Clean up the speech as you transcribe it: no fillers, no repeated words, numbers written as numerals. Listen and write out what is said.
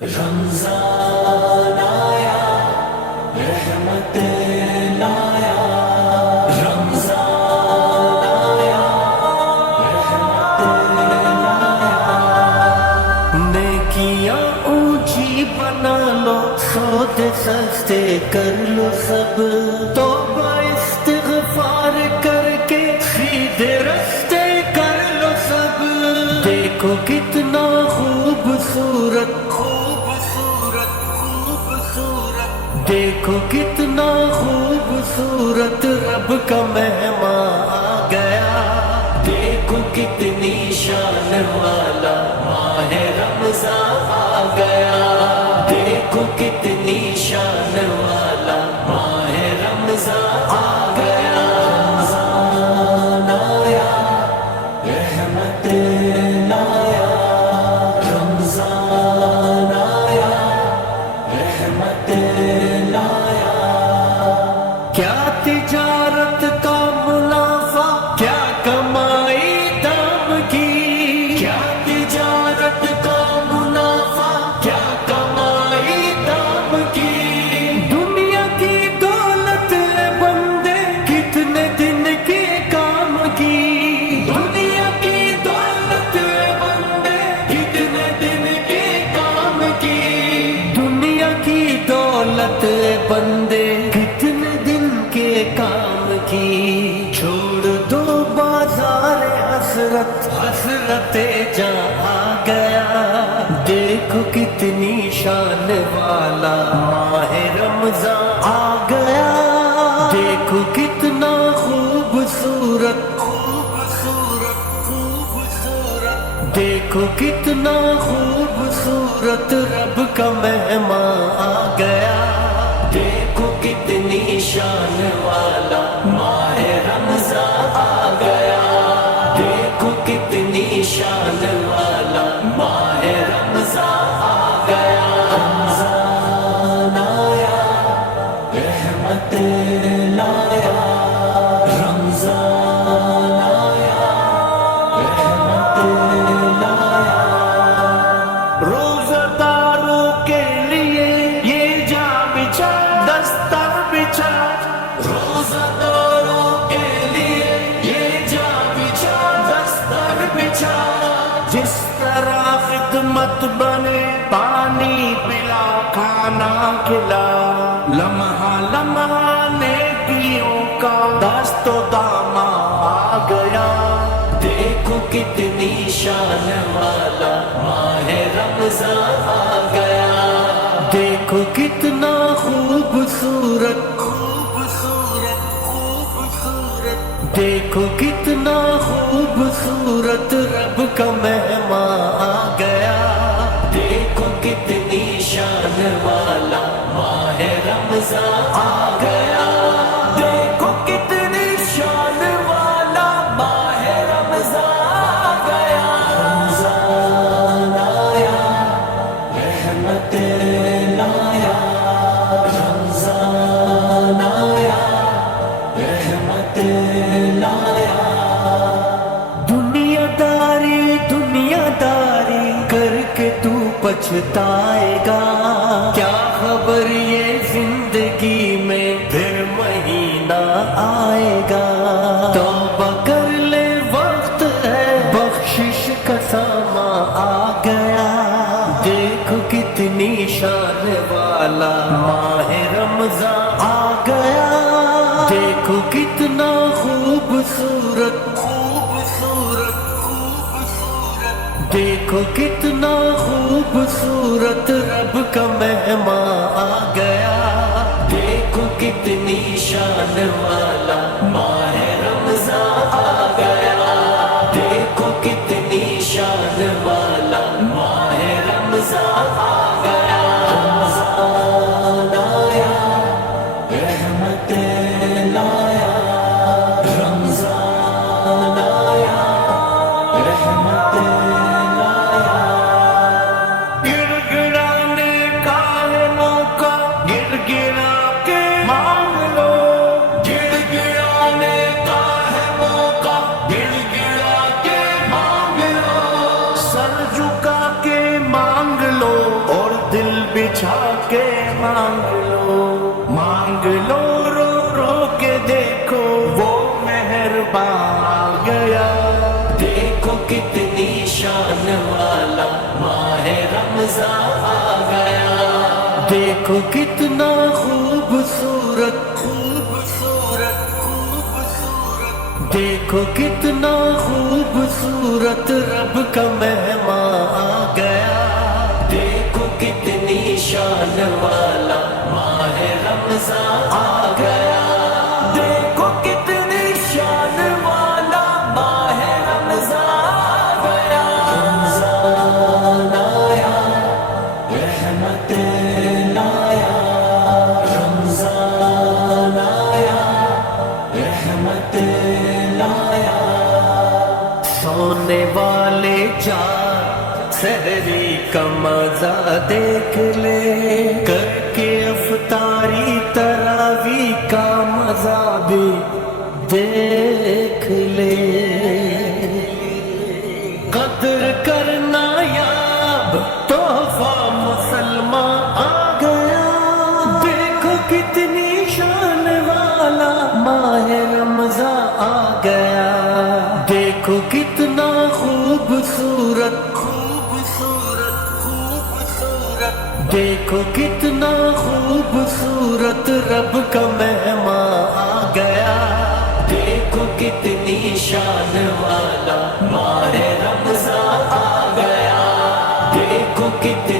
رمضان آیا رحمت لایا، رمضان آیا رحمت لایا، نیکیاں اونچی بنا لو، سودے سستے کر لو سب، توبہ استغفار کر کے سیدھے رستے کر لو سب، دیکھو کتنا خوبصورت دیکھو کتنا خوبصورت رب کا مہمان آ گیا، دیکھو کتنی شان والا ماہ رمضان آ گیا، دیکھو کتنی شان والا ماہ رمضان آ گیا، رمضان آیا رحمت لایا، رمضان آیا رحمت لایا، کیا تجارت کا منافع، کیا کمائی دام کی، کیا تجارت کا منافع، کیا کمائی دام کی، دنیا کی دولت بندے کتنے دن کے کام کی، دنیا کی دولت بندے کتنے دن کے کام کی، دنیا کی دولت بندے کتنے دن کے کام کی، چھوڑ دو بازار حسرت، حسرت جہاں آ گیا، دیکھو کتنی شان والا ماہ رمضان آ گیا، دیکھو کتنا خوبصورت دیکھو کتنا خوبصورت رب کا مہمان آ گیا، دیکھو کتنی شان والا ماہ رمضان آ گیا، دیکھو کتنی شان والا ماہ رمضان آ گیا، رمضان آیا رحمت لایا، رمضان آیا رحمت لایا، روزہ داروں کے لیے یہ جا بچھا، دستر بچھا، روزہ داروں کے لیے یہ جا بچھا، دستر بچھا، جس طرح خدمت بنے، پانی پلا کھانا کھلا، لمحہ لمحہ نیکیوں کا دست و دامہ آ گیا، دیکھو کتنی شان والا ماہ رمضان آ گیا، دیکھو کتنا خوبصورت دیکھو کتنا خوبصورت رب کا مہمان آ گیا، دیکھو کتنی شان والا ماہ رمضان آ گیا، دیکھو کتنی شان والا ماہ رمضان آ گیا، رمضان آیا رحمت لایا، رمضان آیا رحمت لایا، دنیا داری کر کے تو پچھتائے گا، کیا خبر یہ زندگی میں پھر مہینہ آئے گا، توبہ کر لے وقت ہے، بخشش کا ساماں آ گیا، دیکھو کتنی شان والا ماہ رمضان آ گیا، دیکھو کتنا خوبصورت دیکھو کتنا خوبصورت رب کا مہمان آ گیا، دیکھو کتنی شان والا ماہ رمضان آ گیا، دیکھو کتنی شان والا ماہ رمضان آ گیا، رمضان آیا رحمت لایا، رمضان آیا رحمت لایا، گر گرانے کا ہے موقع، گر گرا کے مانگ لو، گر گرانے کا ہے موقع، گر گرا کے مانگ لو، سر جھکا کے مانگ لو، اور بچھا کے مانگ لو رو رو کے دیکھو وہ مہربان آ گیا. دیکھو کتنی شان والا ماہ رمضان آ گیا. دیکھو کتنا خوبصورت خوبصورت خوبصورت. دیکھو کتنا خوبصورت رب کا مہمان آ گیا. دیکھو کتنی شان والا ماہ رمضان آ گیا. دیکھو کتنی شان والا ماہ رمضان آ گیا. رمضان آیا رحمت لایا. رمضان آیا رحمت لایا. سونے والے جان سحری کا مزہ دیکھ لے. کر کے افطاری تراویح کا مزہ بھی دیکھ لے. قدر کرنا یاب تحفہ مسلمان آ گیا. دیکھو کتنی شان والا ماہ رمضان آ گیا. دیکھو کتنا خوبصورت خوبصورت خوبصورت. دیکھو کتنا خوبصورت رب کا مہمان آ گیا. دیکھو کتنی شان والا ماہ رمضان آ گیا. دیکھو کتنی